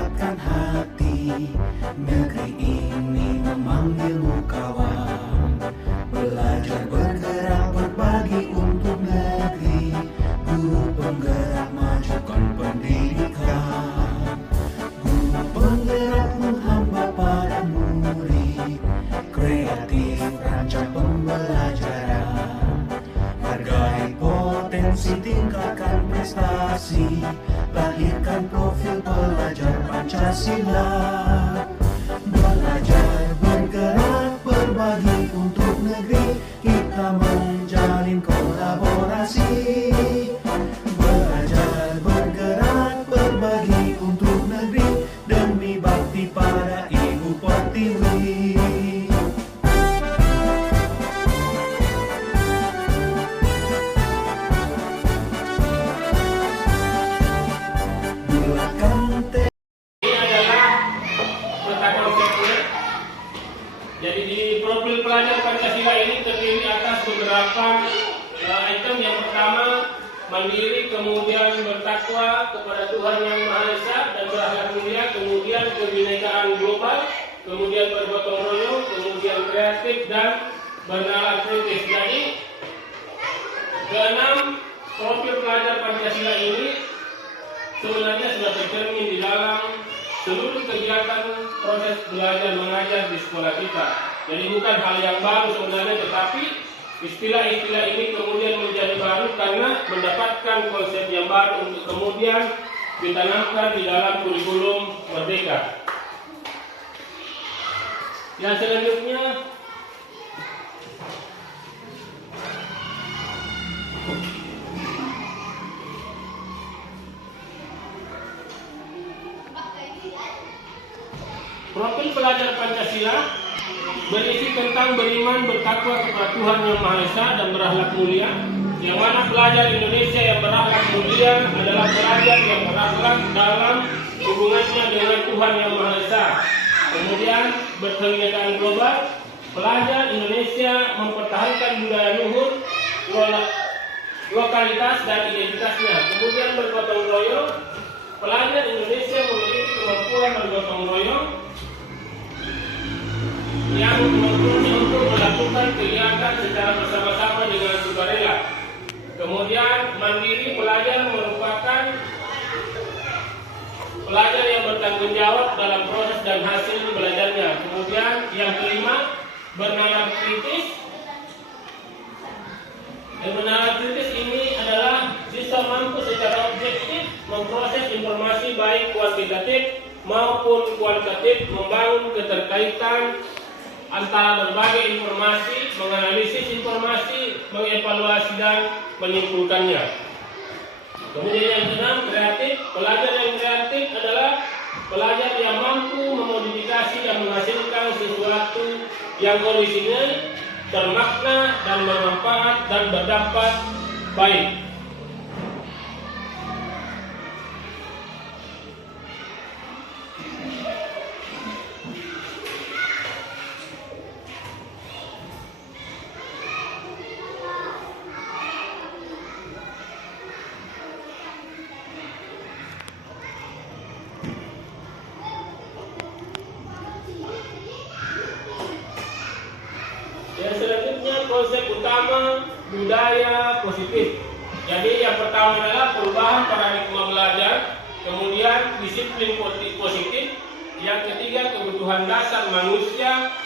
mendapatkan hati. Negeri ini memanggilmu kawan, belajar bergerak berbagi untuk negeri. Guru penggerak majukan pendidikan, guru penggerak menghamba pada murid, kreatif rancang pembelajaran, hargai potensi tingkatkan prestasi, lahirkan profil pelajar Pancasila. Belajar bergerak berbagi untuk negeri, kita menjalin kolaborasi. Belajar bergerak berbagi untuk negeri, demi bakti pada Ibu Pertiwi. Jadi di profil pelajar Pancasila ini terdiri atas beberapa item. Yang pertama, mandiri, kemudian bertakwa kepada Tuhan Yang Maha Esa dan berakhlak mulia, kemudian kebinekaan global, kemudian bergotong royong, kemudian kreatif dan bernalar kritis. Jadi keenam profil pelajar Pancasila ini sebenarnya sudah tercermin di dalam seluruh kegiatan proses belajar mengajar di sekolah kita. Jadi bukan hal yang baru sebenarnya, tetapi istilah-istilah ini kemudian menjadi baru karena mendapatkan konsep yang baru untuk kemudian ditanamkan di dalam kurikulum Merdeka. Yang selanjutnya, profil pelajar Pancasila berisi tentang beriman, bertakwa kepada Tuhan Yang Maha Esa dan berakhlak mulia. Yang mana pelajar Indonesia yang berakhlak mulia adalah pelajar yang berakhlak dalam hubungannya dengan Tuhan Yang Maha Esa. Kemudian berkebinekaan global, pelajar Indonesia mempertahankan budaya luhur, lokalitas dan identitasnya. Kemudian bergotong royong, pelajar Indonesia memiliki kemampuan bergotong royong yang mempunyai untuk melakukan kegiatan secara bersama-sama dengan sukarela. Kemudian mandiri, pelajar merupakan pelajar yang bertanggung jawab dalam proses dan hasil belajarnya. Kemudian yang kelima, bernalar kritis. Dan bernalar kritis ini adalah siswa mampu secara objektif memproses informasi baik kuantitatif maupun kualitatif, membangun keterkaitan antara berbagai informasi, menganalisis informasi, mengevaluasi dan menyimpulkannya. Kemudian yang keenam, kreatif. Pelajar yang kreatif adalah pelajar yang mampu memodifikasi dan menghasilkan sesuatu yang orisinal, bermakna dan bermanfaat dan berdampak baik. Yang selanjutnya, konsep utama budaya positif. Jadi yang pertama adalah perubahan paradigma belajar, kemudian disiplin positif, yang ketiga kebutuhan dasar manusia,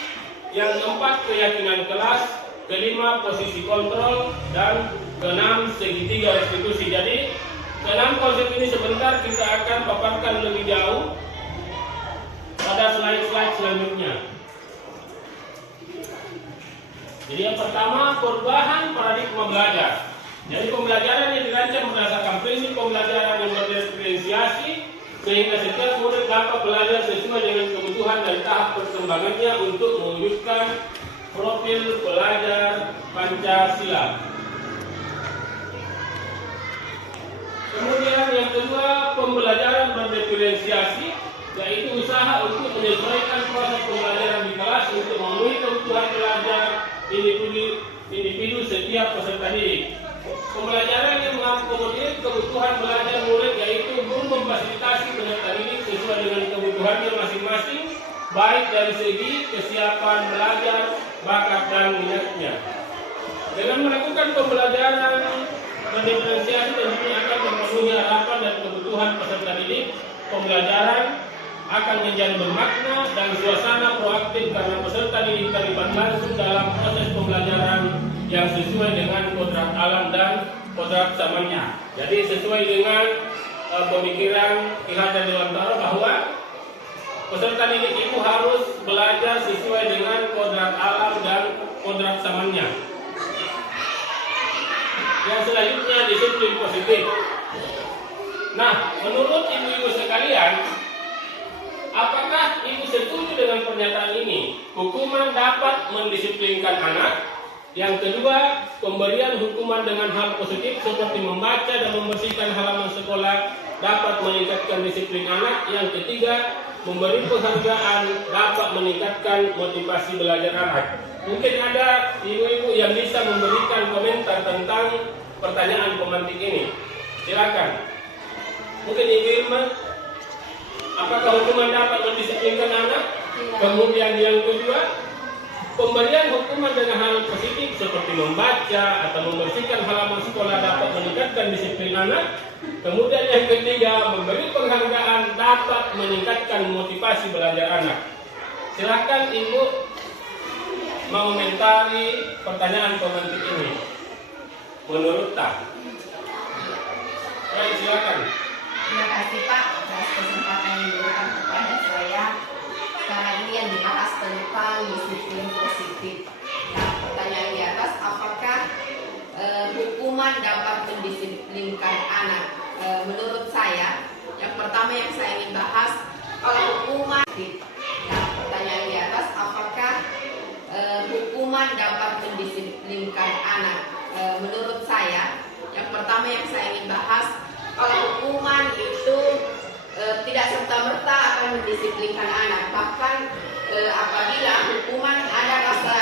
yang keempat keyakinan kelas, kelima posisi kontrol, dan keenam segitiga restitusi. Jadi keenam konsep ini sebentar kita akan paparkan lebih jauh pada slide-slide selanjutnya. Jadi yang pertama, perubahan paradigma belajar. Jadi pembelajaran yang dirancang berdasarkan prinsip pembelajaran yang berdiferensiasi, sehingga setiap murid dapat belajar sesuai dengan kebutuhan dan tahap perkembangannya untuk mewujudkan profil pelajar Pancasila. Kemudian yang kedua, pembelajaran berdiferensiasi, yaitu usaha untuk menyesuaikan proses pembelajaran di kelas untuk memenuhi kebutuhan pelajar individu setiap peserta didik. Pembelajaran yang mengakomodir kebutuhan belajar murid, yaitu guru memfasilitasi peserta didik sesuai dengan kebutuhannya masing-masing, baik dari segi kesiapan belajar, bakat dan minatnya. Dengan melakukan pembelajaran mendiferensiasi tentunya akan memenuhi harapan dan kebutuhan peserta didik. Pembelajaran akan menjadi bermakna dan suasana proaktif karena peserta didik terlibat langsung dalam proses pembelajaran yang sesuai dengan kodrat alam dan kodrat zamannya. Jadi sesuai dengan pemikiran Ki Hajar Dewantara bahwa peserta didik itu harus belajar sesuai dengan kodrat alam dan kodrat zamannya. Yang selanjutnya disiplin positif. Nah, menurut ibu-ibu sekalian, apakah ibu setuju dengan pernyataan ini? Hukuman dapat mendisiplinkan anak. Yang kedua, pemberian hukuman dengan hal positif seperti membaca dan membersihkan halaman sekolah dapat meningkatkan disiplin anak. Yang ketiga, memberi penghargaan dapat meningkatkan motivasi belajar anak. Mungkin ada ibu-ibu yang bisa memberikan komentar tentang pertanyaan pemantik ini. Silakan. Mungkin Ibu Irma, apakah hukuman dapat mendisiplinkan anak? Kemudian yang kedua, pemberian hukuman dengan hal positif seperti membaca atau membersihkan halaman sekolah dapat meningkatkan disiplin anak. Kemudian yang ketiga, memberi penghargaan dapat meningkatkan motivasi belajar anak. Silakan Ibu mengomentari pertanyaan pemantik ini. Menurut Tak. Baik, silakan. Terima kasih Pak atas kesempatan yang diberikan kepada saya. Sekarang ini yang dibahas tentang disiplin positif. Nah, pertanyaan di atas, apakah hukuman dapat mendisiplinkan anak? Menurut saya, yang pertama yang saya ingin bahas, kalau hukuman. Nah, pertanyaan di atas, apakah hukuman dapat mendisiplinkan anak? Menurut saya, yang pertama yang saya ingin bahas, kalau hukuman itu tidak serta-merta akan mendisiplinkan anak. Bahkan apabila hukuman ada rasa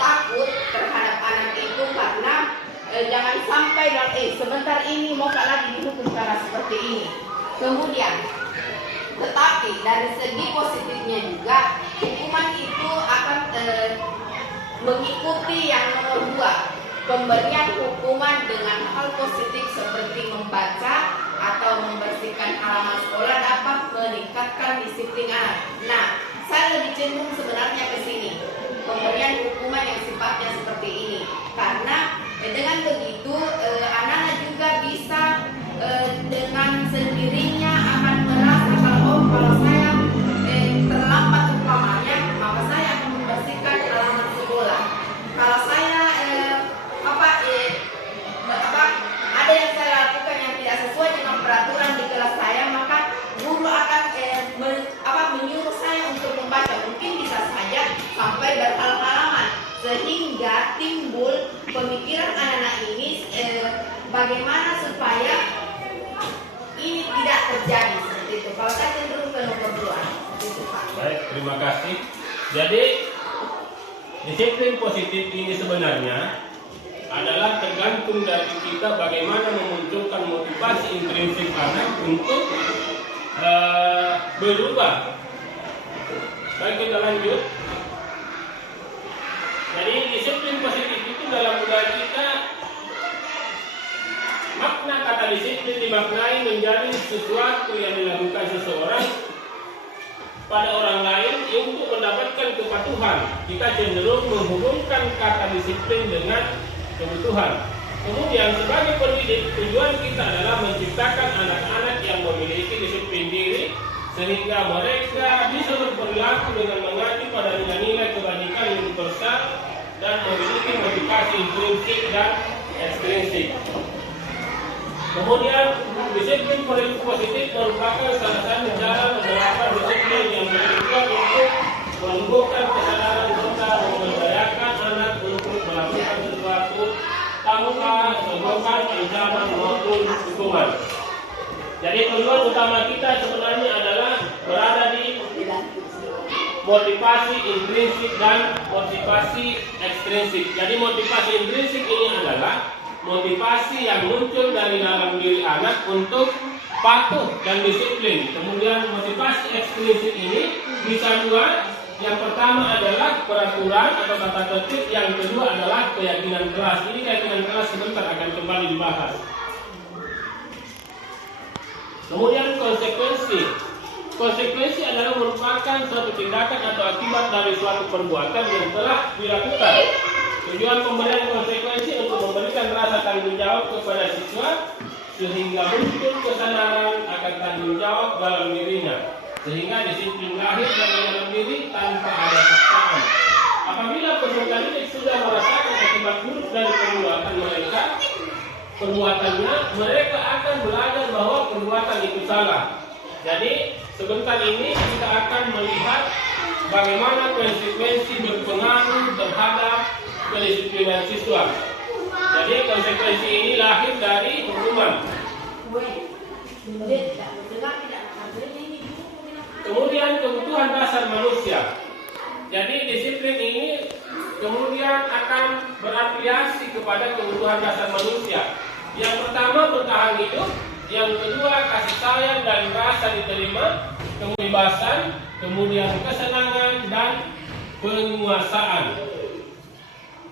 takut terhadap anak itu karena jangan sampai sebentar ini mau lagi dihukum karena seperti ini. Kemudian, tetapi dari segi positifnya juga, hukuman itu akan mengikuti yang nomor 2. Pemberian hukuman dengan hal positif seperti membaca atau membersihkan halaman sekolah dapat meningkatkan disiplin anak. Nah, saya lebih cenderung sebenarnya ke sini. Pemberian hukuman yang sifatnya seperti ini. Karena dengan begitu anak-anak juga bisa dengan sendirinya akan merasa kalau saya terlambat umpamanya, maka saya akan membersihkan halaman sekolah. Kalau saya ada yang saya lakukan yang tidak sesuai dengan peraturan di kelas saya, maka guru akan menyuruh saya untuk membaca. Mungkin bisa saja sampai berhalaman, sehingga timbul pemikiran anak-anak ini bagaimana supaya ini tidak terjadi seperti itu. Kalau saya cenderung ke nomor 2, itu Pak. Baik, terima kasih. Jadi disiplin positif ini sebenarnya adalah tergantung dari kita bagaimana memunculkan motivasi intrinsik anak untuk berubah. Baik, kita lanjut. Jadi disiplin positif itu dalam budaya kita, makna kata disiplin dimaknai menjadi sesuatu yang dilakukan seseorang pada orang lain untuk mendapatkan kepatuhan. Kita cenderung menghubungkan kata disiplin dengan kebutuhan. Kemudian sebagai pendidik, tujuan kita adalah menciptakan anak-anak yang memiliki disiplin diri sehingga mereka bisa berperilaku dengan mengacu pada nilai-nilai kebajikan universal dan memiliki motivasi intrinsik dan ekstrinsik. Kemudian disiplin positif merupakan salah satu cara menerapkan disiplin yang bertujuan untuk menumbuhkan kesadaran serta memberdayakan anak untuk melakukan sesuatu tanpa sebabkan ancaman maupun hukuman. Jadi tujuan utama kita sebenarnya adalah berada di motivasi intrinsik dan motivasi ekstrinsik. Jadi motivasi intrinsik ini adalah motivasi yang muncul dari dalam diri anak untuk patuh dan disiplin. Kemudian motivasi eksplisit ini bisa dua. Yang pertama adalah peraturan atau tata tertib, yang kedua adalah keyakinan keras. Ini keyakinan keras sebentar akan kembali dibahas. Kemudian konsekuensi. Konsekuensi adalah merupakan suatu tindakan atau akibat dari suatu perbuatan yang telah dilakukan. Tujuan pemberian konsekuensi untuk memberikan rasa tanggung jawab kepada siswa sehingga muncul kesadaran akan tanggung jawab dalam dirinya, sehingga disiplin lahir dari dalam diri tanpa ada paksaan. Apabila peserta didik sudah merasakan akibat buruk dari perbuatannya, mereka akan belajar bahwa perbuatan itu salah. Jadi sebentar ini kita akan melihat bagaimana konsekuensi berpengaruh terhadap kedisiplinan siswa. Jadi konsekuensi ini lahir dari hukuman. Kemudian kebutuhan dasar manusia. Jadi disiplin ini kemudian akan berafiliasi kepada kebutuhan dasar manusia. Yang pertama bertahan hidup, yang kedua kasih sayang dan rasa diterima, kebebasan, kemudian kesenangan dan penguasaan.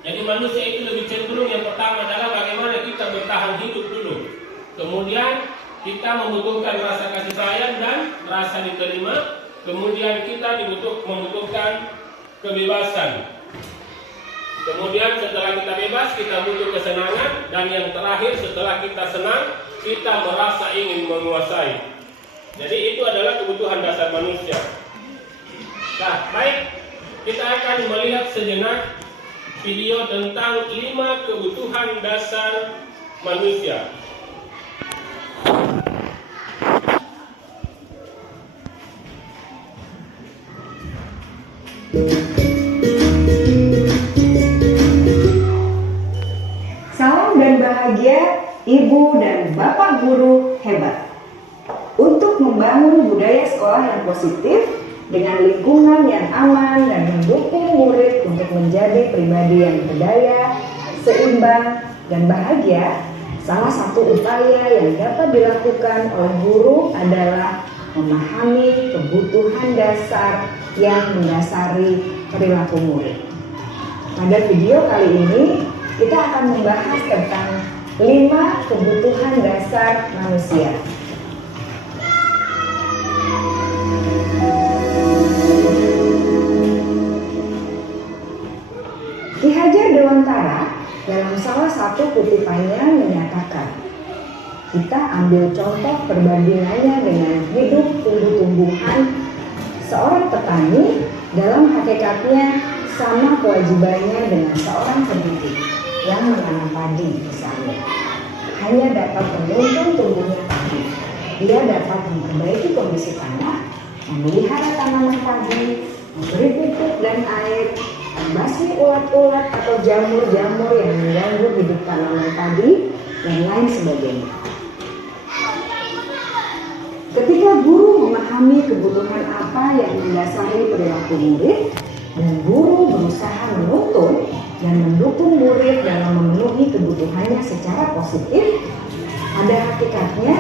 Jadi manusia itu lebih cenderung yang pertama adalah bagaimana kita bertahan hidup dulu. Kemudian kita membutuhkan rasa kasih sayang dan rasa diterima. Kemudian kita membutuhkan kebebasan. Kemudian setelah kita bebas, kita butuh kesenangan. Dan yang terakhir, setelah kita senang, kita merasa ingin menguasai. Jadi itu adalah kebutuhan dasar manusia. Nah, baik, kita akan melihat sejenak video tentang 5 kebutuhan dasar manusia. Salam dan bahagia Ibu dan Bapak guru hebat. Untuk membangun budaya sekolah yang positif dengan lingkungan yang aman dan mendukung murid untuk menjadi pribadi yang berdaya, seimbang, dan bahagia, salah satu upaya yang dapat dilakukan oleh guru adalah memahami kebutuhan dasar yang mendasari perilaku murid. Pada video kali ini, kita akan membahas tentang 5 kebutuhan dasar manusia. Ki Hajar Dewantara dalam salah satu kutipannya menyatakan, kita ambil contoh perbandingannya dengan hidup tumbuh-tumbuhan. Seorang petani dalam hakikatnya sama kewajibannya dengan seorang pendidik yang menanam padi misalnya. Hanya dapat menuntun tumbuhnya padi. Dia dapat memperbaiki kondisi tanah, memelihara tanaman padi, memberi pupuk dan air, membasmi ulat-ulat atau jamur-jamur yang mengganggu hidup tanaman padi, dan lain sebagainya. Ketika guru memahami kebutuhan apa yang mendasari perilaku murid, dan guru berusaha menuntun dan mendukung murid dalam memenuhi kebutuhannya secara positif, pada hakikatnya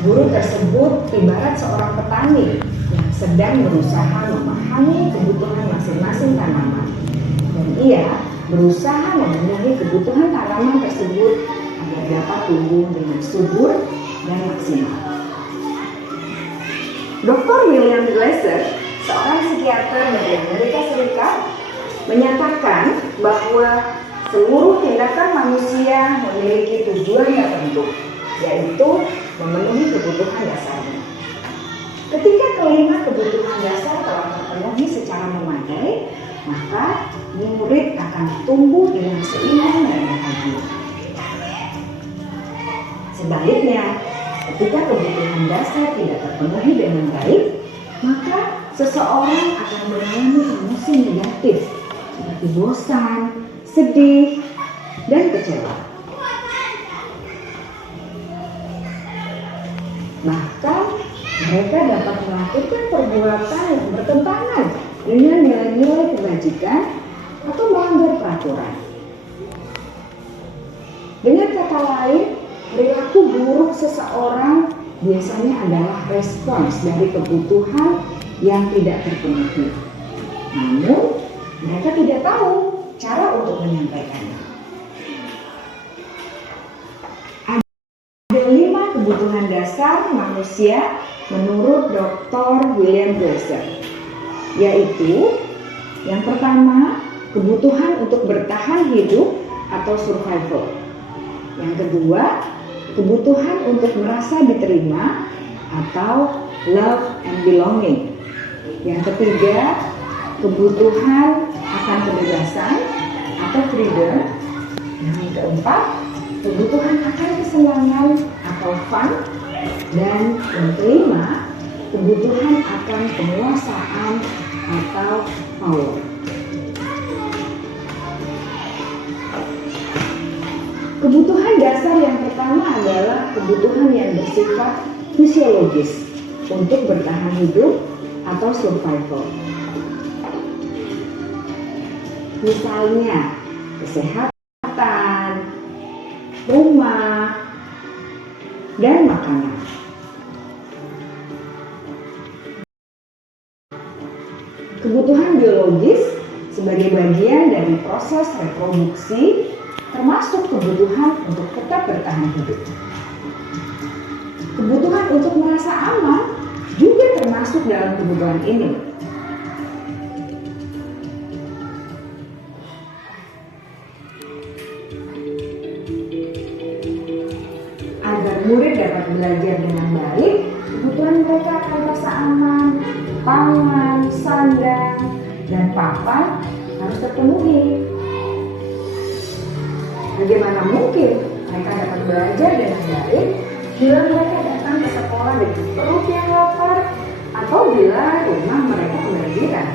guru tersebut ibarat seorang petani yang sedang berusaha memahami kebutuhan masing-masing tanaman, dan ia berusaha memenuhi kebutuhan tanaman tersebut agar dapat tumbuh dengan subur dan maksimal. Dr. William Glasser, seorang psikiater dari Amerika Serikat, menyatakan bahwa seluruh tindakan manusia memiliki tujuan tertentu, yaitu memenuhi kebutuhan dasarnya. Ketika kelima kebutuhan dasar telah terpenuhi secara memadai, maka murid akan tumbuh dengan seimbang dan bahagia. Sebaliknya, ketika kebutuhan dasar tidak terpenuhi dengan baik, maka seseorang akan mengalami emosi negatif seperti bosan, sedih, dan kecewa. Bahkan mereka dapat melakukan perbuatan yang bertentangan dengan nilai-nilai kebajikan atau melanggar peraturan. Dengan kata lain, perilaku buruk seseorang biasanya adalah respons dari kebutuhan yang tidak terpenuhi. Namun, mereka tidak tahu cara untuk menyampaikannya. Ada 5 kebutuhan dasar manusia menurut Dr. William Glasser, yaitu yang pertama, kebutuhan untuk bertahan hidup atau survival. Yang kedua, kebutuhan untuk merasa diterima atau love and belonging. Yang ketiga, kebutuhan akan kebebasan atau freedom. Yang keempat, kebutuhan akan kesenangan atau fun. Dan yang kelima, kebutuhan akan penguasaan atau power. Kebutuhan dasar yang pertama adalah kebutuhan yang bersifat fisiologis untuk bertahan hidup atau survival. Misalnya, kesehatan, rumah, dan makanan. Kebutuhan biologis sebagai bagian dari proses reproduksi termasuk kebutuhan untuk tetap bertahan hidup. Kebutuhan untuk merasa aman juga termasuk dalam kebutuhan ini. Agar murid dapat belajar dengan baik, kebutuhan mereka akan rasa aman, pangan, sandang, dan papan harus terpenuhi. Bagaimana mungkin mereka dapat belajar dengan baik bila mereka datang ke sekolah dengan perut yang lapar atau bila rumah mereka kebanjiran?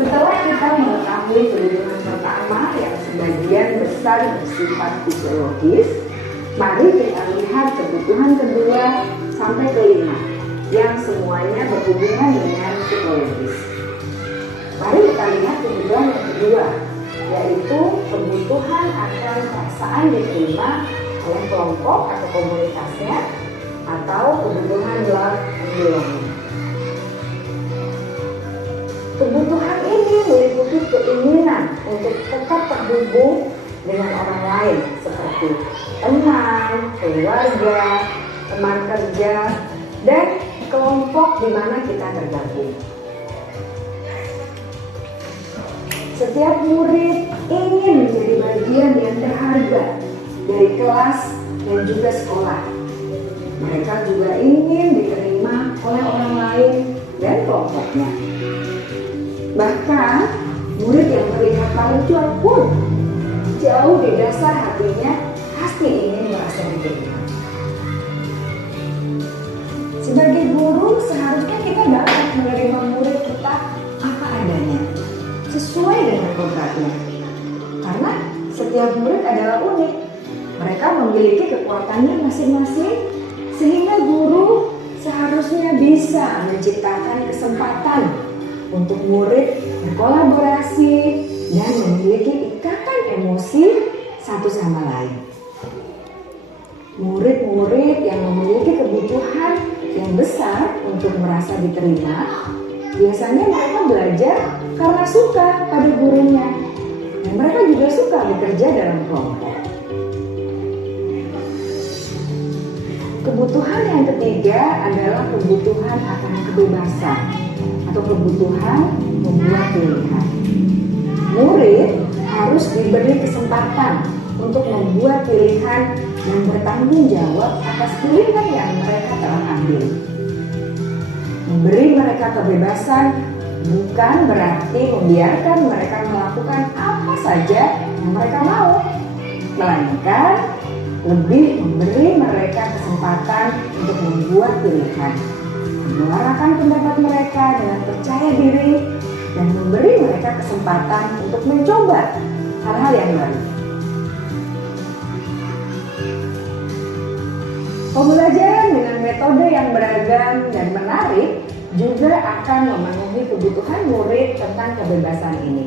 Setelah kita mengetahui kebutuhan pertama yang sebagian besar bersifat fisiologis, mari kita lihat kebutuhan kedua sampai kelima yang semuanya berhubungan dengan psikologis. Mari kita lihat kebutuhan yang kedua, yaitu kebutuhan akan perasaan diterima oleh kelompok atau komunitasnya, atau kebutuhan love and belonging. Kebutuhan ini meliputi keinginan untuk tetap terhubung dengan orang lain seperti teman, keluarga, teman kerja, dan kelompok di mana kita tergabung. Setiap murid ingin menjadi bagian yang berharga dari kelas dan juga sekolah. Mereka juga ingin diterima oleh orang lain dan kelompoknya. Bahkan, murid yang terlihat paling cuek pun jauh di dasar hatinya pasti ingin merasa diterima. Sebagai guru, seharusnya kita dapat menerima murid kita apa adanya, sesuai dengan kodratnya. Karena setiap murid adalah unik. Mereka memiliki kekuatannya masing-masing, sehingga guru seharusnya bisa menciptakan kesempatan untuk murid berkolaborasi dan memiliki ikatan emosi satu sama lain. Murid-murid yang memiliki kebutuhan yang besar untuk merasa diterima, biasanya mereka belajar karena suka pada gurunya, dan mereka juga suka bekerja dalam kelompok. Kebutuhan yang ketiga adalah kebutuhan akan kebebasan atau kebutuhan membuat pilihan. Murid harus diberi kesempatan untuk membuat pilihan dan bertanggung jawab atas pilihan yang mereka telah ambil. Memberi mereka kebebasan bukan berarti membiarkan mereka melakukan apa saja yang mereka mau, melainkan lebih memberi mereka kesempatan untuk membuat pilihan, menyuarakan pendapat mereka dengan percaya diri, dan memberi mereka kesempatan untuk mencoba hal-hal yang baru. Pembelajaran dengan metode yang beragam dan menarik juga akan memenuhi kebutuhan murid tentang kebebasan ini.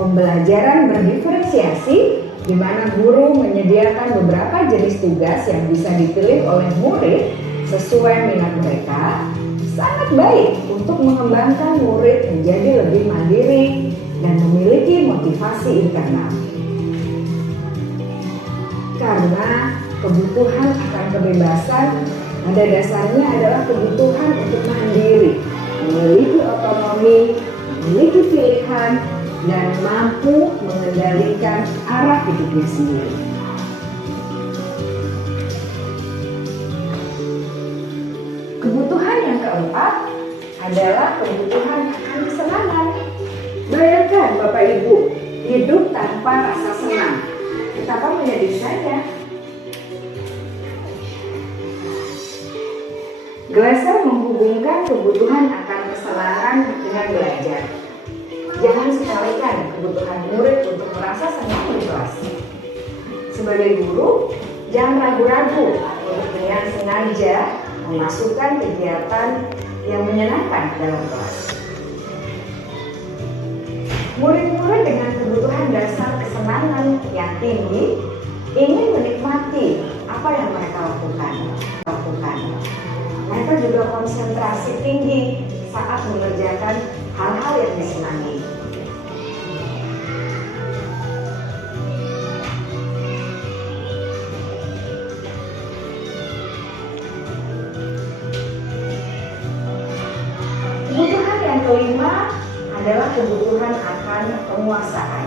Pembelajaran berdiferensiasi di mana guru menyediakan beberapa jenis tugas yang bisa dipilih oleh murid sesuai minat mereka, sangat baik untuk mengembangkan murid menjadi lebih mandiri dan memiliki motivasi internal. Karena kebutuhan akan kebebasan pada dasarnya adalah kebutuhan untuk mandiri, memiliki otonomi, memiliki pilihan, dan mampu mengendalikan arah hidupnya sendiri. Kebutuhan yang keempat adalah kebutuhan akan kesenangan. Bayangkan Bapak Ibu, hidup tanpa rasa senang. Betapa menyedihkannya. Glasser menghubungkan kebutuhan akan kesenangan dengan belajar. Jangan sekalikan kebutuhan murid untuk merasa senang di kelas. Sebagai guru, jangan ragu-ragu untuk dengan sengaja memasukkan kegiatan yang menyenangkan dalam kelas. Murid-murid dengan kebutuhan dasar kesenangan yang tinggi ingin menikmati apa yang mereka lakukan. Mereka juga konsentrasi tinggi saat mengerjakan hal-hal yang disenangi. Kebutuhan yang kelima adalah kebutuhan akan penguasaan.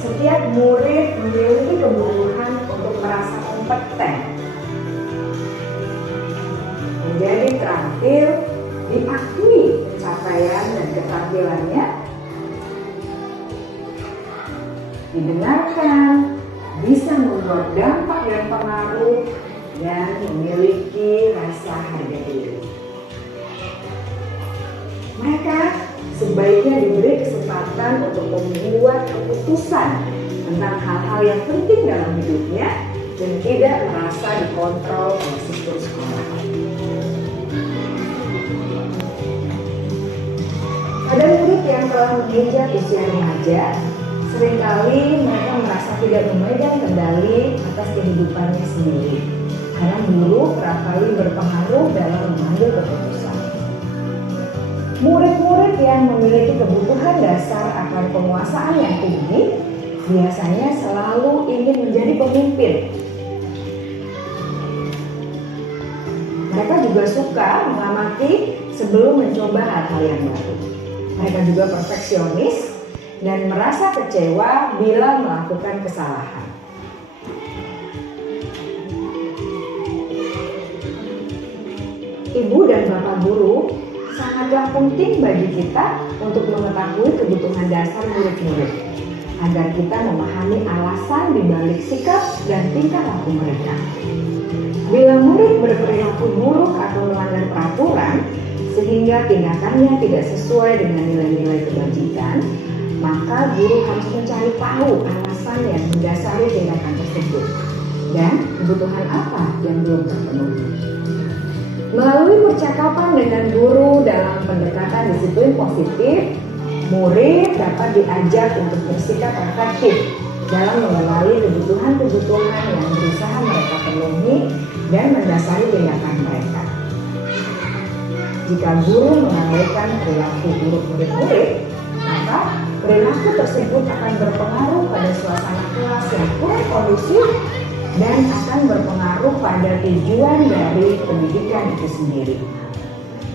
Setiap murid memiliki kebutuhan untuk merasa kompeten, menjadi terampil, diakui pencapaian dan keterampilannya, didengarkan, bisa membuat dampak dan pengaruh, dan memiliki rasa harga diri. Mereka sebaiknya diberi kesempatan untuk membuat keputusan tentang hal-hal yang penting dalam hidupnya dan tidak merasa dikontrol oleh sistem sekolah. Pada murid yang telah menginjak usia remaja, seringkali mereka merasa tidak memegang kendali atas kehidupannya sendiri, karena guru kerap kali berpengaruh dalam mengambil keputusan. Murid-murid yang memiliki kebutuhan dasar akan penguasaan yang tinggi biasanya selalu ingin menjadi pemimpin. Mereka juga suka mengamati sebelum mencoba hal-hal yang baru. Mereka juga perfeksionis dan merasa kecewa bila melakukan kesalahan. Ibu dan Bapak guru sangatlah penting bagi kita untuk mengetahui kebutuhan dasar murid-murid, agar kita memahami alasan dibalik sikap dan tingkah laku mereka. Bila murid berperilaku buruk atau melanggar peraturan, sehingga tindakannya tidak sesuai dengan nilai-nilai kebajikan, maka guru harus mencari tahu alasan yang mendasari tindakan tersebut dan kebutuhan apa yang belum terpenuhi. Melalui percakapan dengan guru dalam pendekatan disiplin positif, murid dapat diajak untuk bersikap efektif dalam mengenali kebutuhan-kebutuhan yang berusaha mereka penuhi dan mendasari tindakan mereka. Jika guru mengabaikan perilaku buruk murid-murid, maka perilaku tersebut akan berpengaruh pada suasana kelas yang kurang kondusif dan akan berpengaruh pada tujuan dari pendidikan itu sendiri.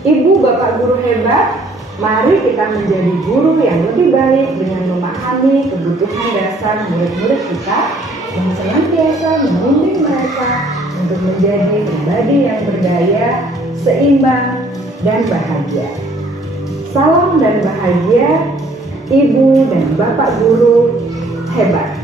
Ibu, Bapak guru hebat, mari kita menjadi guru yang lebih baik dengan memahami kebutuhan dasar murid-murid kita yang senantiasa membimbing mereka untuk menjadi pribadi yang berdaya, seimbang, dan bahagia. Salam dan bahagia, Ibu dan Bapak guru hebat.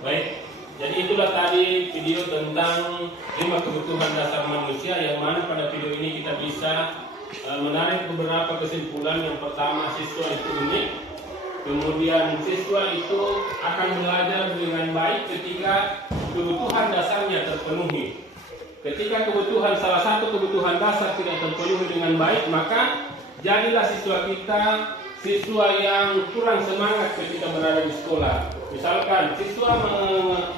Baik, jadi itulah tadi video tentang 5 kebutuhan dasar manusia, yang mana pada video ini kita bisa menarik beberapa kesimpulan. Yang pertama, siswa itu unik. Kemudian siswa itu akan belajar dengan baik ketika kebutuhan dasarnya terpenuhi. Ketika salah satu kebutuhan dasar tidak terpenuhi dengan baik, maka jadilah siswa kita siswa yang kurang semangat ketika berada di sekolah. Misalkan siswa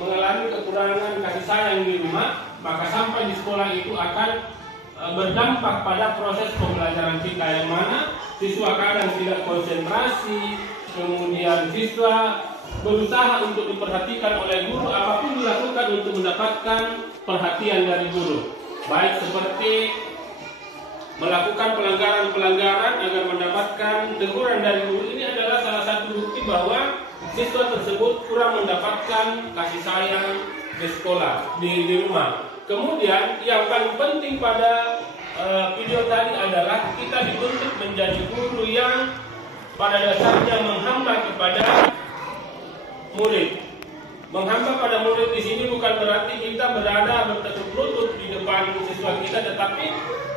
mengalami kekurangan kasih sayang di rumah, maka sampai di sekolah itu akan berdampak pada proses pembelajaran kita, yang mana siswa kadang tidak konsentrasi, kemudian siswa berusaha untuk diperhatikan oleh guru, apapun dilakukan untuk mendapatkan perhatian dari guru, baik seperti melakukan pelanggaran-pelanggaran agar mendapatkan teguran dari guru. Ini adalah salah satu bukti bahwa siswa tersebut kurang mendapatkan kasih sayang di sekolah, di rumah. Kemudian yang paling penting pada video tadi adalah kita dituntut menjadi guru yang pada dasarnya menghamba kepada murid. Menghamba pada murid di sini bukan berarti kita berada bertekuk lutut di depan siswa kita, tetapi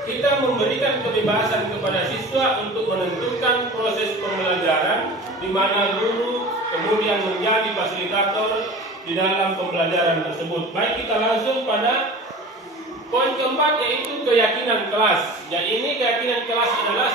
kita memberikan kebebasan kepada siswa untuk menentukan proses pembelajaran, di mana guru kemudian menjadi fasilitator di dalam pembelajaran tersebut. Baik, kita langsung pada poin keempat, yaitu keyakinan kelas. Jadi ini keyakinan kelas adalah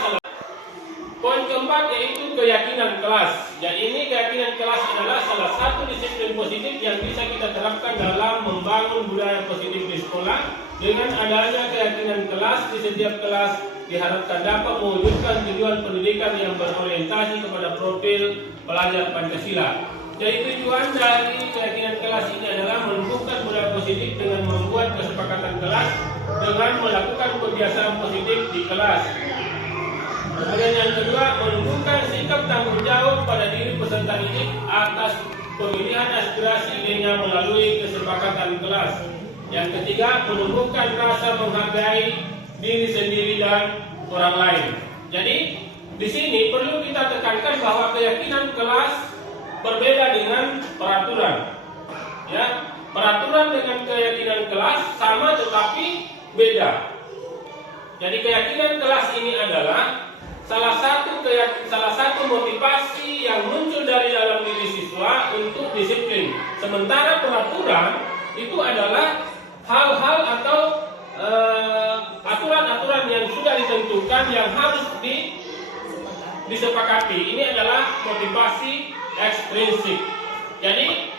poin keempat, yaitu keyakinan kelas. Jadi ini keyakinan kelas adalah salah satu disiplin positif yang bisa kita terapkan dalam membangun budaya positif di sekolah. Dengan adanya keyakinan kelas di setiap kelas diharapkan dapat mewujudkan tujuan pendidikan yang berorientasi kepada profil pelajar Pancasila. Jadi tujuan dari keyakinan kelas ini adalah menumbuhkan budaya positif dengan membuat kesepakatan kelas dengan melakukan kebiasaan positif di kelas. Kemudian yang kedua, menumbuhkan sikap tanggung jawab pada diri peserta didik atas pemilihan aspirasi idenya melalui kesepakatan kelas. Yang ketiga, menumbuhkan rasa menghargai diri sendiri dan orang lain. Jadi di sini perlu kita tekankan bahwa keyakinan kelas berbeda dengan peraturan. Ya, peraturan dengan keyakinan kelas sama tetapi beda. Jadi keyakinan kelas ini adalah salah satu motivasi yang muncul dari dalam diri siswa untuk disiplin. Sementara peraturan itu adalah hal-hal atau aturan-aturan yang sudah ditentukan yang harus disepakati. Ini adalah motivasi ekstrinsik. Jadi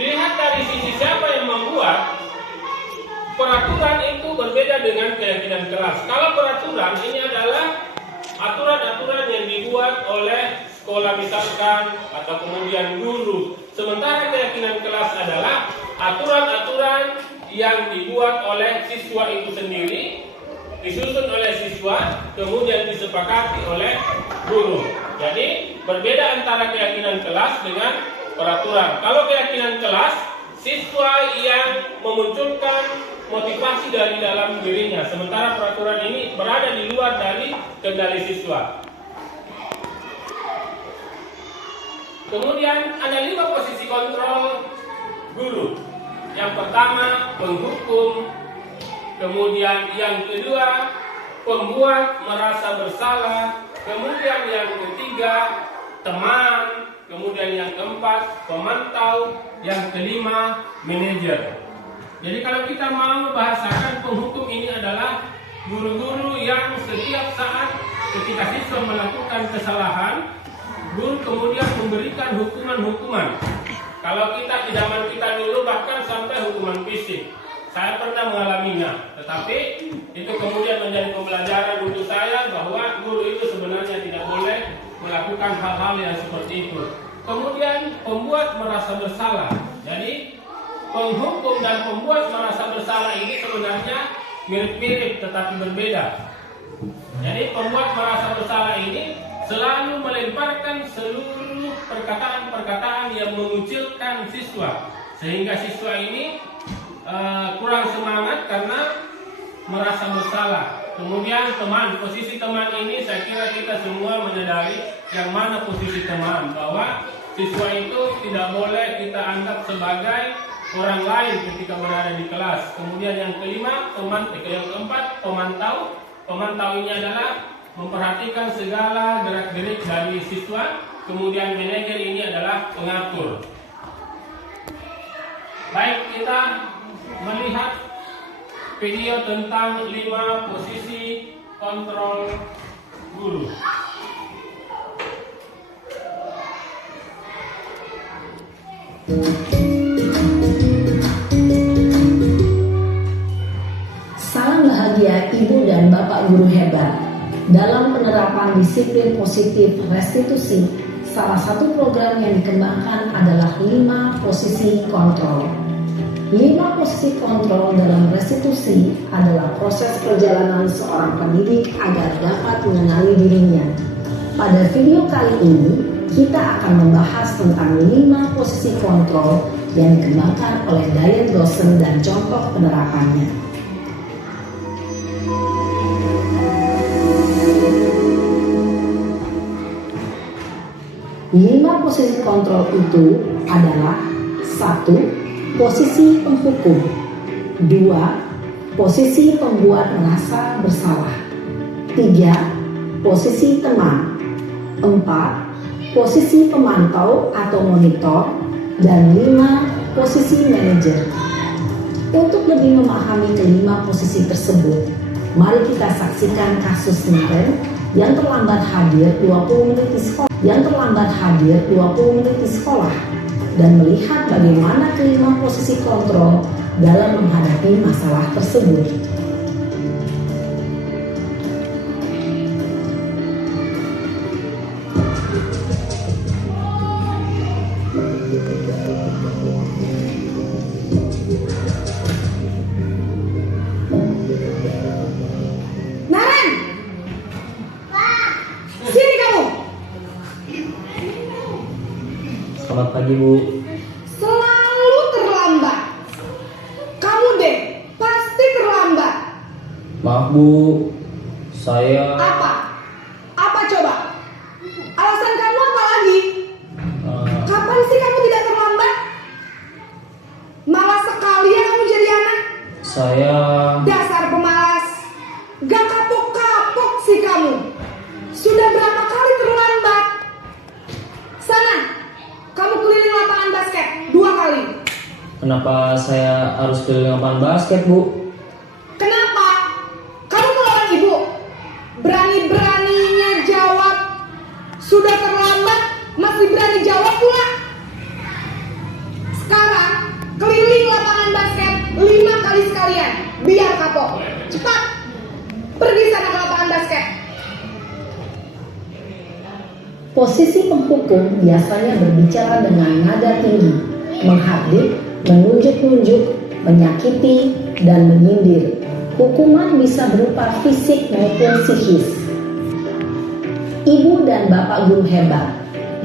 dilihat dari sisi siapa yang membuat peraturan itu berbeda dengan keyakinan kelas. Kalau peraturan ini adalah aturan-aturan yang dibuat oleh sekolah misalkan atau kemudian guru. Sementara keyakinan kelas adalah aturan-aturan yang dibuat oleh siswa itu sendiri, disusun oleh siswa, kemudian disepakati oleh guru. Jadi berbeda antara keyakinan kelas dengan peraturan. Kalau keyakinan kelas, siswa yang memunculkan motivasi dari dalam dirinya, sementara peraturan ini berada di luar dari kendali siswa. Kemudian ada 5 posisi kontrol guru. Yang pertama, penghukum. Kemudian yang kedua, pembuat merasa bersalah. Kemudian yang ketiga, teman. Kemudian yang keempat, pemantau. Yang kelima, manajer. Jadi kalau kita mau membahasakan penghukum ini adalah guru-guru yang setiap saat ketika siswa melakukan kesalahan, guru kemudian memberikan hukuman-hukuman. Kalau kita di zaman kita dulu bahkan sampai hukuman fisik. Saya pernah mengalaminya, tetapi itu kemudian menjadi pembelajaran untuk saya bahwa guru itu sebenarnya tidak boleh melakukan hal-hal yang seperti itu. Kemudian pembuat merasa bersalah. Jadi penghukum dan pembuat merasa bersalah ini sebenarnya mirip-mirip tetapi berbeda. Jadi pembuat merasa bersalah ini selalu melemparkan seluruh perkataan-perkataan yang mengucilkan siswa, sehingga siswa ini kurang semangat karena merasa bersalah. Kemudian teman, posisi teman ini saya kira kita semua menyadari yang mana posisi teman, bahwa siswa itu tidak boleh kita anggap sebagai orang lain ketika berada di kelas. Kemudian yang kelima, yang keempat, pemantau. Pemantau ini adalah memperhatikan segala gerak-gerik dari siswa. kemudian manajer ini adalah pengatur. Baik, kita melihat video tentang 5 posisi kontrol guru. Salam bahagia Ibu dan Bapak guru hebat. Dalam penerapan disiplin positif restitusi, salah satu program yang dikembangkan adalah 5 posisi kontrol. 5 posisi kontrol dalam restitusi adalah proses perjalanan seorang pendidik agar dapat mengenali dirinya. Pada video kali ini, kita akan membahas tentang 5 posisi kontrol yang dikembangkan oleh Diane Dawson dan contoh penerapannya. Lima posisi kontrol itu adalah 1. Posisi penghukum, 2. Posisi pembuat merasa bersalah, 3. Posisi teman, 4. Posisi pemantau atau monitor, dan 5. Posisi manajer. Untuk lebih memahami kelima posisi tersebut, mari kita saksikan kasus Naren yang terlambat hadir 20 menit di sekolah dan melihat bagaimana kelima posisi kontrol dalam menghadapi masalah tersebut. Naren! Sini kamu! Selamat pagi, Bu. Selalu terlambat. Kamu deh, pasti terlambat. Maaf, Bu. Saya Apa? Apa coba? Alasan kamu apa lagi? Kapan sih kamu tidak terlambat? Malas sekali ya kamu jadi anak. saya Dasar pemalas. Gak kapok-kapok sih kamu. Sudah berapa kali terlambat? Sana, kamu keliling lapangan basket 2 kali. Kenapa saya harus keliling lapangan basket, Bu? Kenapa? Kamu melawan ibu. Berani-beraninya jawab. Sudah terlambat, masih berani jawab pula. Sekarang, keliling lapangan basket 5 kali sekalian. Biar kapok. Cepat. Pergi sana ke lapangan basket. Posisi penghukum biasanya berbicara dengan nada tinggi, menghardik, menunjuk-nunjuk, menyakiti, dan menyindir. Hukuman bisa berupa fisik maupun psikis. Ibu dan Bapak guru hebat,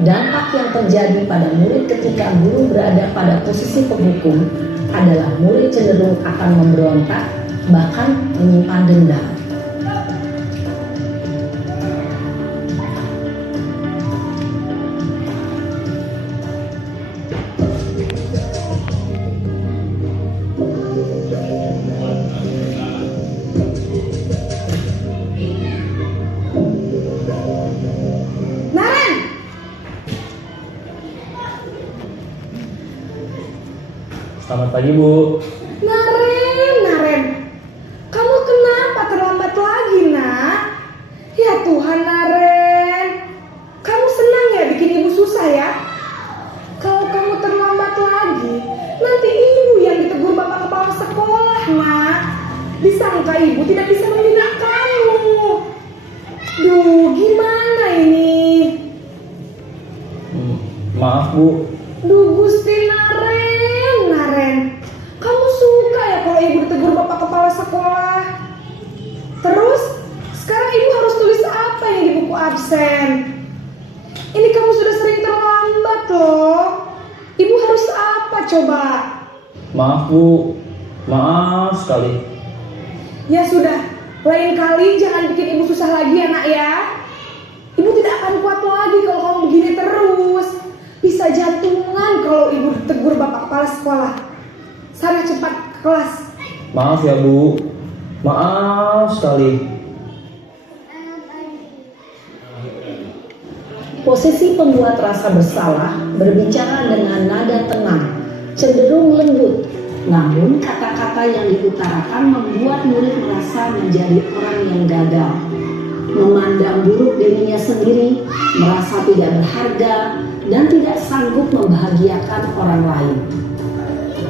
dampak yang terjadi pada murid ketika guru berada pada posisi penghukum adalah murid cenderung akan memberontak, bahkan menyimpan dendam. Naren! Selamat pagi, Bu. Naren. Kamu kenapa terlambat lagi, nak? Ya Tuhan, Naren. Kamu senang ya bikin ibu susah ya? Kalau kamu terlambat lagi, nanti ibu yang ditegur bapak kepala sekolah, nak. Disangka ibu tidak bisa membina kamu. Duh, gimana ini? Maaf, Bu. Duh, Gusti Naren. Kamu suka ya kalau ibu ditegur bapak kepala sekolah? Terus, sekarang ibu harus tulis apa yang di buku absen? Ini kamu sudah sering terlambat loh. Ibu harus apa coba? Maaf, Bu. Maaf sekali. Ya sudah, lain kali jangan bikin ibu susah lagi ya nak ya. Ibu tidak akan kuat lagi kalau kamu begini terus. Bisa jantungan kalau ibu ditegur bapak kepala sekolah. Sana cepat ke kelas. Maaf ya, Bu. Maaf sekali. Posisi pembuat rasa bersalah berbicara dengan nada tenang, cenderung lembut. Namun kata-kata yang diutarakan membuat murid merasa menjadi orang yang gagal, memandang buruk dirinya sendiri, merasa tidak berharga, dan tidak sanggup membahagiakan orang lain.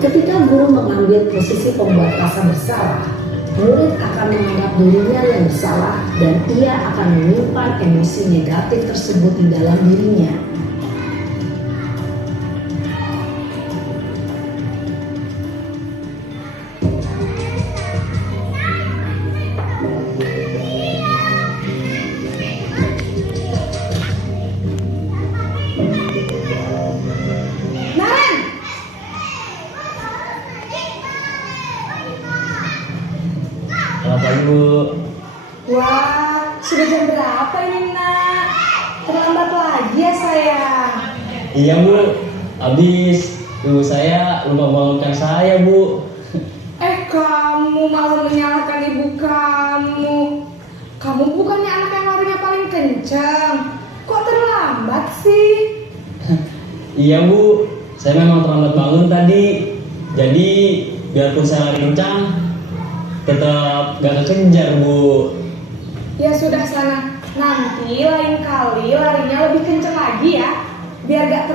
Ketika guru mengambil posisi pembuat rasa bersalah, murid akan menganggap dirinya yang bersalah dan ia akan menyimpan emosi negatif tersebut di dalam dirinya. Naren, Selamat pagi Bu. wah, sudah jam berapa ini nak? Terlambat lagi ya sayang. Iya Bu, habis ibu saya lupa bangunkan saya Bu. Kamu malah menyalahkan ibu kamu. Kamu bukannya anak yang larinya paling kencang. Kok terlambat sih? Iya Bu, saya memang terlambat bangun tadi. Jadi biarpun saya lari kencang, tetap gak kekejar Bu. Ya sudah sana. Nanti lain kali larinya lebih kencang lagi ya. Biar gak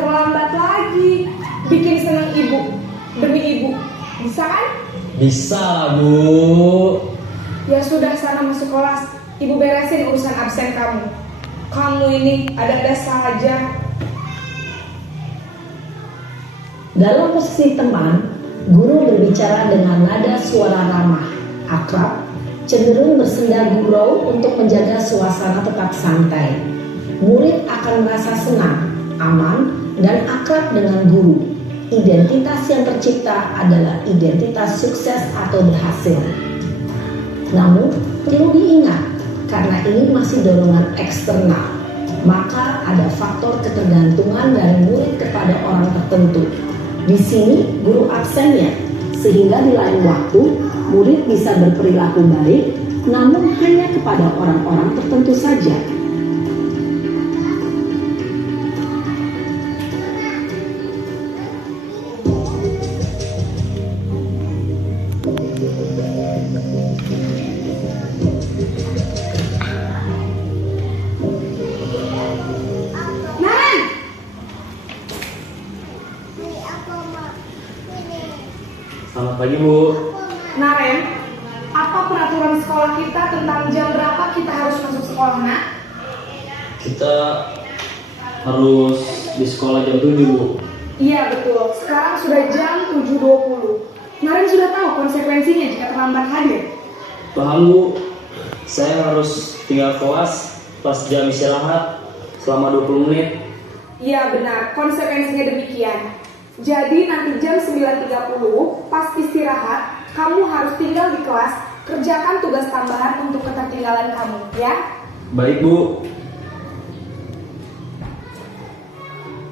terlambat lagi. Bikin senang ibu. Demi ibu. Bisa kan? Bisa lah Bu. Ya sudah sana masuk kelas. Ibu beresin urusan absen kamu. Kamu ini ada-ada saja. Dalam posisi teman, guru berbicara dengan nada suara ramah, akrab, cenderung bersenda gurau untuk menjaga suasana tetap santai. Murid akan merasa senang, aman, dan akrab dengan guru. Identitas yang tercipta adalah identitas sukses atau berhasil. Namun, perlu diingat, karena ini masih dorongan eksternal, maka ada faktor ketergantungan dari murid kepada orang tertentu. Di sini guru absennya, sehingga di lain waktu murid bisa berperilaku baik, namun hanya kepada orang-orang tertentu saja. Naren! Selamat pagi Bu. Naren, apa peraturan sekolah kita tentang jam berapa kita harus masuk sekolah, nak? Kita harus di sekolah jam 7 Bu. Iya betul, sekarang sudah jam 7.20. Naren sudah tahu konsekuensinya jika terlambat hadir. Paham Bu, saya harus tinggal kelas pas jam istirahat selama 20 menit. Iya benar, konsekuensinya demikian. Jadi nanti jam 9.30 pas istirahat, kamu harus tinggal di kelas, kerjakan tugas tambahan untuk ketertinggalan kamu, ya? Baik Bu.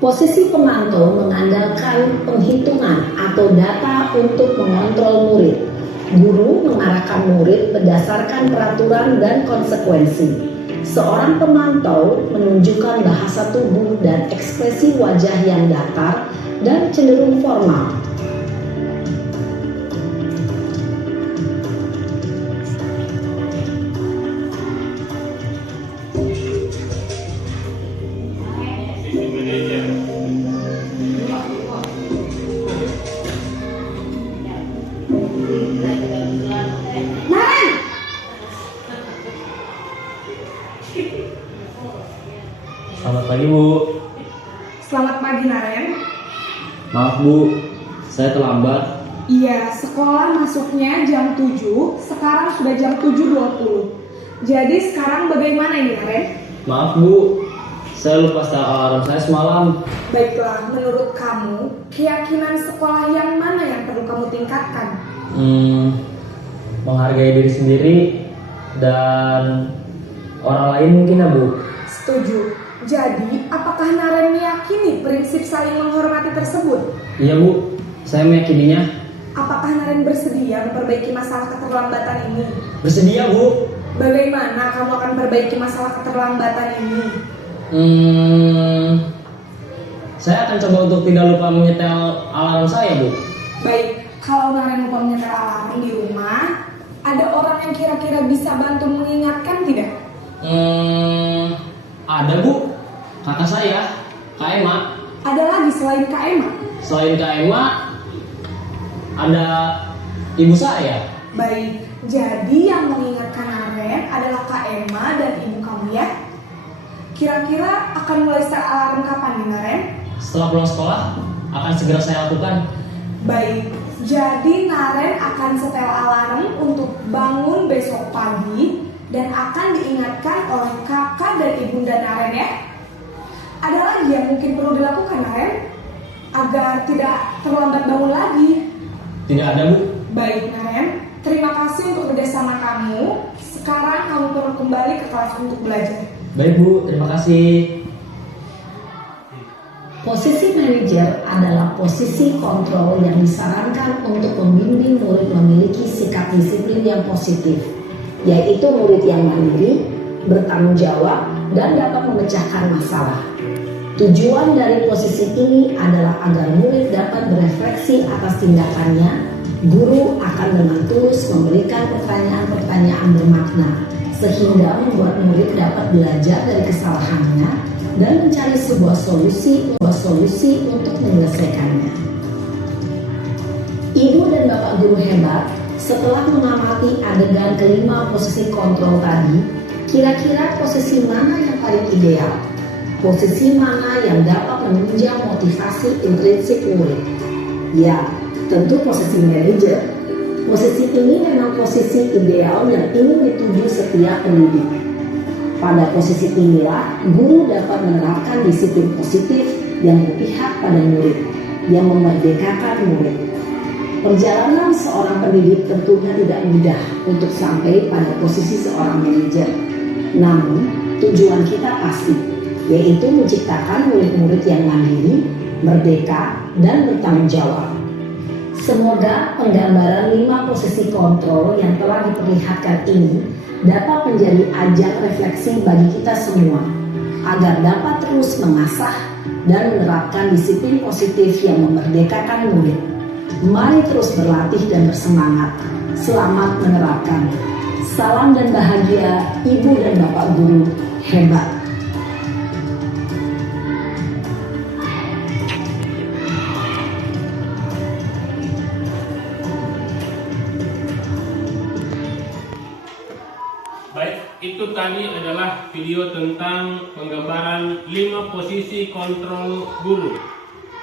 Posisi pemantau mengandalkan penghitungan atau data untuk mengontrol murid. Guru mengarahkan murid berdasarkan peraturan dan konsekuensi. Seorang pemantau menunjukkan bahasa tubuh dan ekspresi wajah yang datar dan cenderung formal. Naren! Selamat pagi Bu. Selamat pagi Naren. Maaf Bu, saya terlambat. Iya, sekolah masuknya jam 7, sekarang sudah jam 7.20. Jadi sekarang bagaimana ini Naren? Maaf Bu, saya lupa setel alarm saya semalam. Baiklah, menurut kamu, keyakinan sekolah yang mana yang perlu kamu tingkatkan? Menghargai diri sendiri dan orang lain mungkin ya Bu. Setuju. Jadi, apakah Naren meyakini prinsip saling menghormati tersebut? Iya Bu, saya meyakininya. Apakah Naren bersedia memperbaiki masalah keterlambatan ini? Bersedia Bu. Bagaimana kamu akan perbaiki masalah keterlambatan ini? Saya akan coba untuk tidak lupa menyetel alarm saya, Bu. Baik, kalau Naren lupa menyetel alarm di rumah, ada orang yang kira-kira bisa bantu mengingatkan tidak? Ada, Bu. Kakak saya, Kak Emma. Ada lagi selain Kak Emma? Selain Kak Emma, ada ibu saya. Baik, jadi yang mengingatkan Naren adalah Kak Emma dan ibu kamu ya? Kira-kira akan mulai start alarm kapan nih Naren? Setelah pulang sekolah, akan segera saya lakukan. Baik, jadi Naren akan setel alarm untuk bangun besok pagi dan akan diingatkan oleh kakak dan ibunda Naren ya. Ada lagi yang mungkin perlu dilakukan Naren agar tidak terlambat bangun lagi? Tidak ada, Bu. Baik Naren, terima kasih untuk kerjasama kamu. Sekarang kamu perlu kembali ke kelas untuk belajar. Baik, Bu. Terima kasih. Posisi manajer adalah posisi kontrol yang disarankan untuk membimbing murid memiliki sikap disiplin yang positif, yaitu murid yang mandiri, bertanggung jawab, dan dapat memecahkan masalah. Tujuan dari posisi ini adalah agar murid dapat berefleksi atas tindakannya. Guru akan dengan tulus memberikan pertanyaan-pertanyaan bermakna, sehingga membuat murid dapat belajar dari kesalahannya dan mencari sebuah solusi untuk menyelesaikannya. Ibu dan Bapak guru hebat, setelah mengamati adegan kelima posisi kontrol tadi, kira-kira posisi mana yang paling ideal? Posisi mana yang dapat menunjang motivasi intrinsik murid? Ya, tentu posisi manajer. Posisi ini memang posisi ideal yang ingin dituju setiap pendidik. Pada posisi inilah, guru dapat menerapkan disiplin positif yang berpihak pada murid, yang memerdekakan murid. Perjalanan seorang pendidik tentunya tidak mudah untuk sampai pada posisi seorang manajer. Namun, tujuan kita pasti, yaitu menciptakan murid-murid yang mandiri, merdeka, dan bertanggung jawab. Semoga penggambaran 5 posisi kontrol yang telah diperlihatkan ini dapat menjadi ajang refleksi bagi kita semua, agar dapat terus mengasah dan menerapkan disiplin positif yang memerdekakan murid. Mari terus berlatih dan bersemangat. Selamat menerapkan. Salam dan bahagia Ibu dan Bapak guru hebat. Baik, itu tadi adalah video tentang penggambaran 5 posisi kontrol guru.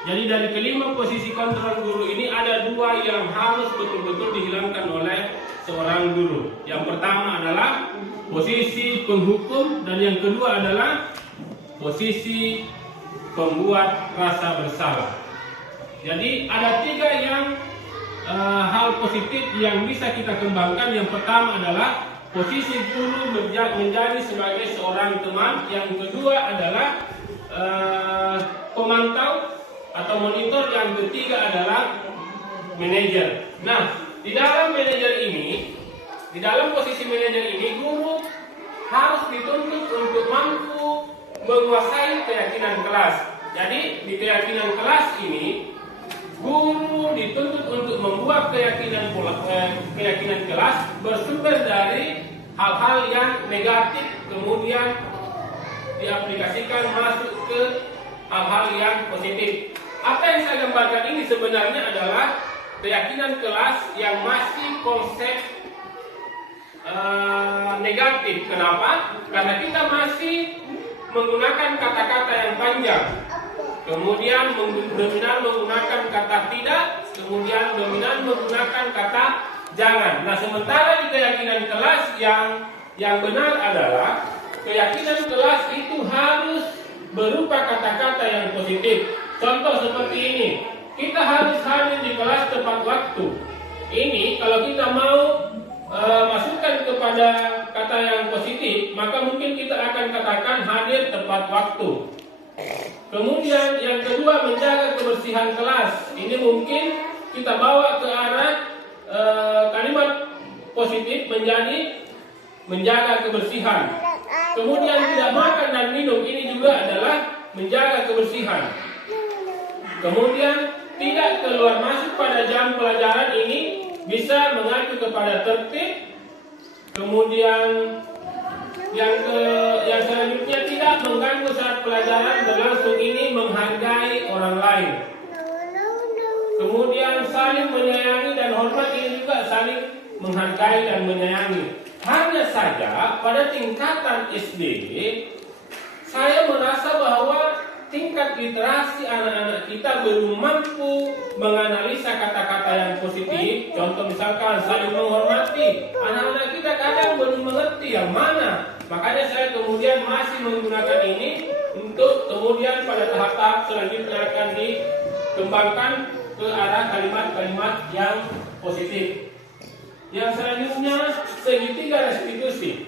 Jadi dari kelima posisi kontrol guru ini ada 2 yang harus betul-betul dihilangkan oleh seorang guru. Yang pertama adalah posisi penghukum dan yang kedua adalah posisi pembuat rasa bersalah. Jadi ada 3 yang hal positif yang bisa kita kembangkan. Yang pertama adalah posisi guru menjadi sebagai seorang teman. Yang kedua adalah pemantau atau monitor. Yang ketiga adalah manajer. Nah, di dalam posisi manajer ini guru harus dituntut untuk mampu menguasai keyakinan kelas. Jadi di keyakinan kelas ini guru dituntut untuk membuat keyakinan kelas bersumber dari hal-hal yang negatif, kemudian diaplikasikan masuk ke hal-hal yang positif. Apa yang saya gambarkan ini sebenarnya adalah keyakinan kelas yang masih konsep negatif. Kenapa? Karena kita masih menggunakan kata-kata yang panjang. Kemudian dominan menggunakan kata tidak, kemudian dominan menggunakan kata jangan. Nah, sementara di keyakinan kelas yang benar adalah keyakinan kelas itu harus berupa kata-kata yang positif. Contoh seperti ini, kita harus hadir di kelas tepat waktu. Ini kalau kita mau masukkan kepada kata yang positif, maka mungkin kita akan katakan hadir tepat waktu. Kemudian yang kedua, menjaga kebersihan kelas. Ini mungkin kita bawa ke arah kalimat positif menjadi menjaga kebersihan. Kemudian tidak makan dan minum ini juga adalah menjaga kebersihan. Kemudian tidak keluar masuk pada jam pelajaran ini bisa mengacu kepada tertib. Kemudian yang selanjutnya tidak mengganggu saat pelajaran berlangsung ini menghargai orang lain. Kemudian saling menyayangi dan hormat ini juga saling menghargai dan menyayangi. Hanya saja pada tingkatan SD saya merasa bahwa tingkat literasi anak-anak kita belum mampu menganalisa kata-kata yang positif. Contoh misalkan saling menghormati. Anak-anak kita kadang belum mengerti yang mana. Makanya saya kemudian masih menggunakan ini untuk kemudian pada tahap-tahap selanjutnya akan dikembangkan ke arah kalimat-kalimat yang positif. Yang selanjutnya segitiga restitusi.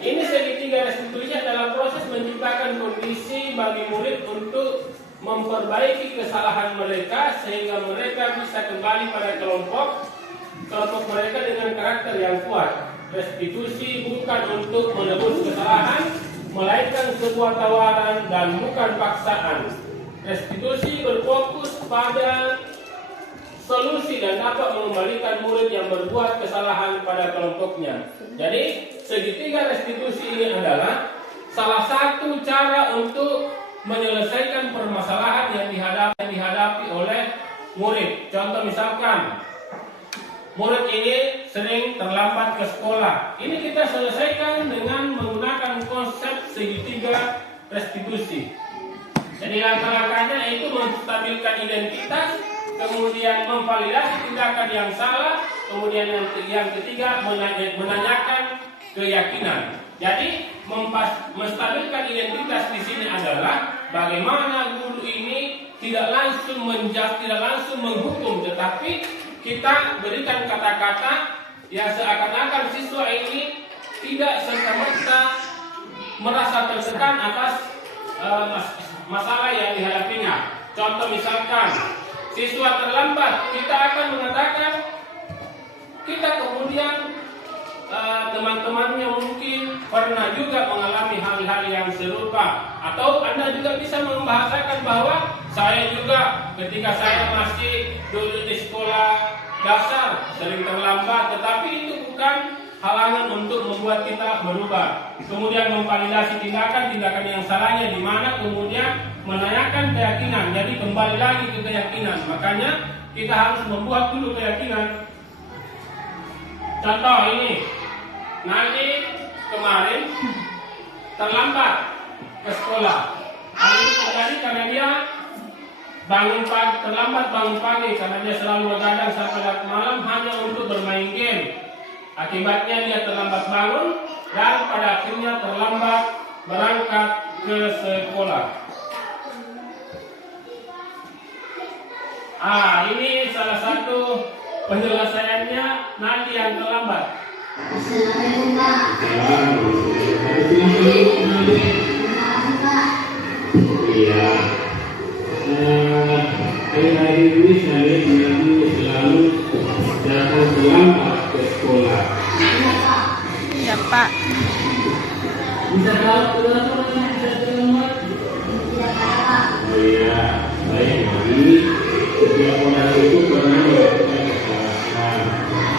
Ini segitiga restitusi adalah proses menciptakan kondisi bagi murid untuk memperbaiki kesalahan mereka sehingga mereka bisa kembali pada kelompok mereka dengan karakter yang kuat. Restitusi bukan untuk menebus kesalahan, melainkan sebuah tawaran dan bukan paksaan. Restitusi berfokus pada solusi dan dapat mengembalikan murid yang berbuat kesalahan pada kelompoknya. Jadi segitiga restitusi ini adalah salah satu cara untuk menyelesaikan permasalahan yang dihadapi oleh murid. Contoh misalkan murid ini sering terlambat ke sekolah. Ini kita selesaikan dengan menggunakan konsep segitiga restitusi. Jadi langkah-langkahnya itu menstabilkan identitas, kemudian memvalidasi tindakan yang salah, kemudian yang ketiga menanyakan keyakinan. Jadi menstabilkan identitas di sini adalah bagaimana guru ini tidak langsung menghukum, tetapi kita berikan kata-kata yang seakan-akan siswa ini tidak serta-merta merasa tertekan atas masalah yang dihadapinya. Contoh misalkan siswa terlambat, kita akan mengatakan kita kemudian teman-temannya mungkin pernah juga mengalami hal-hal yang serupa, atau Anda juga bisa membahasakan bahwa saya juga ketika saya masih duduk di sekolah dasar sering terlambat, tetapi itu bukan halangan untuk membuat kita berubah. Kemudian memvalidasi tindakan yang salahnya di mana, kemudian menanyakan keyakinan. Jadi kembali lagi ke keyakinan. Makanya kita harus membuat dulu keyakinan. Contoh ini, nanti kemarin terlambat ke sekolah. Hal ini terjadi karena dia terlambat bangun pagi karena dia selalu begadang sampai larut malam hanya untuk bermain game. Akibatnya dia terlambat bangun dan pada akhirnya terlambat berangkat ke sekolah. Ini salah satu penyelesaiannya nanti yang terlambat. Iya. Hari-hari ini saya selalu datang terlambat ke sekolah. Ya Pak. Bisa tahu kenapa bisa terlambat? Iya, baik. Jadi setiap orang itu pernah melakukan kesalahan.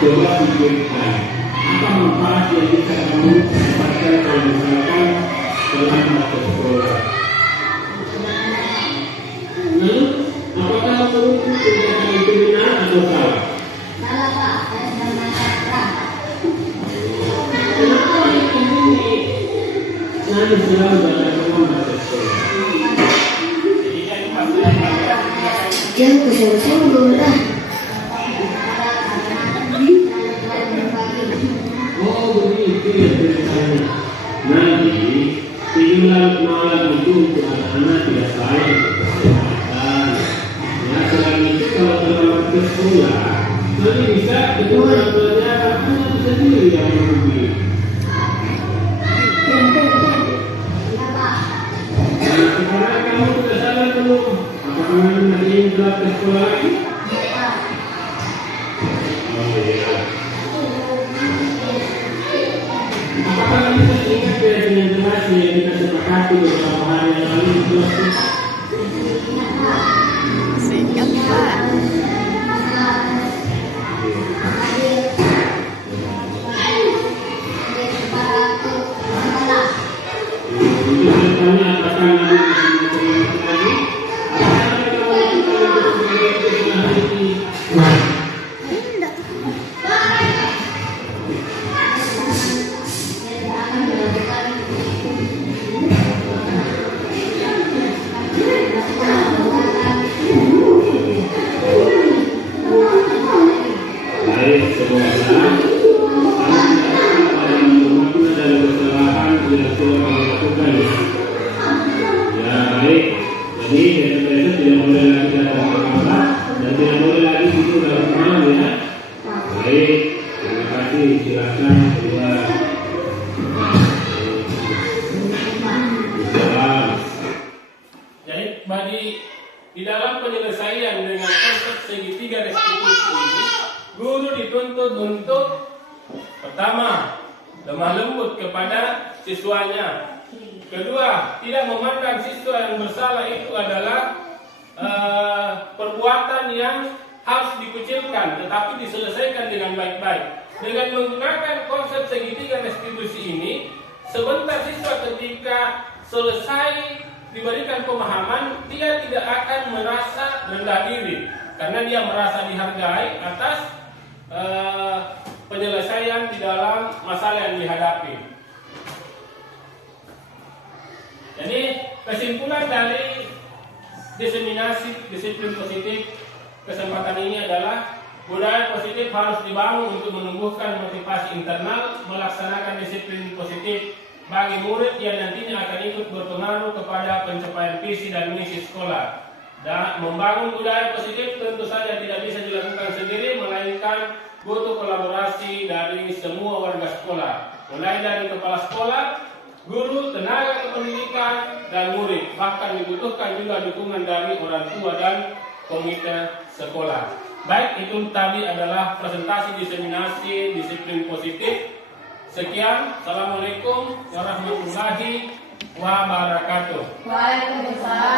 Coba pikirkan apa manfaat yang bisa kamu dapatkan kalau misalkan terlambat ke sekolah. Lalu, apakah kamu tindakan itu benar atau salah? Salah Pak, saya sedang makan. Kenapa ini selalu datang terlambat ke sekolah? Jangan kusung-sungguh lah. Oh begitu ya ceritanya. Nanti tidur larut malam itu untuk anak-anak tidak salah untuk kesehatan. Ya selain itu kalau terlambat ke sekolah, nanti bisa ketika pelajaran anak sendiri yang merugi. Nah sekarang kamu sudah sadar belum? Apakah kamu masih ingin berangkat ke sekolah lagi? Oh iya. Baik, semoga ada dari kesalahan yang sudah kami lakukan. Ya baik, jadi itu tidak boleh lagi ada apa-apa dan tidak boleh lagi itu dalam malam ya. Baik, terima kasih. Silakan keluar. Jadi di dalam penyelesaian dengan konsep segitiga restitusi ini, guru dituntut untuk pertama, lemah lembut kepada siswanya. Kedua, tidak memandang siswa yang bersalah itu adalah perbuatan yang harus dikucilkan, tetapi diselesaikan dengan baik-baik. Dengan menggunakan konsep segitiga restitusi ini, sebentar siswa ketika selesai diberikan pemahaman, dia tidak akan merasa rendah diri karena dia merasa dihargai atas penyelesaian di dalam masalah yang dihadapi. Jadi kesimpulan dari diseminasi disiplin positif kesempatan ini adalah budaya positif harus dibangun untuk menumbuhkan motivasi internal melaksanakan disiplin positif bagi murid yang nantinya akan ikut berpengaruh kepada pencapaian visi dan misi sekolah. Dan membangun budaya positif tentu saja tidak bisa dilakukan sendiri, melainkan butuh kolaborasi dari semua warga sekolah, mulai dari kepala sekolah, guru, tenaga kependidikan, dan murid. Bahkan dibutuhkan juga dukungan dari orang tua dan komite sekolah. Baik, itu tadi adalah presentasi diseminasi disiplin positif. Sekian, Assalamualaikum warahmatullahi wabarakatuh. Waalaikumsalam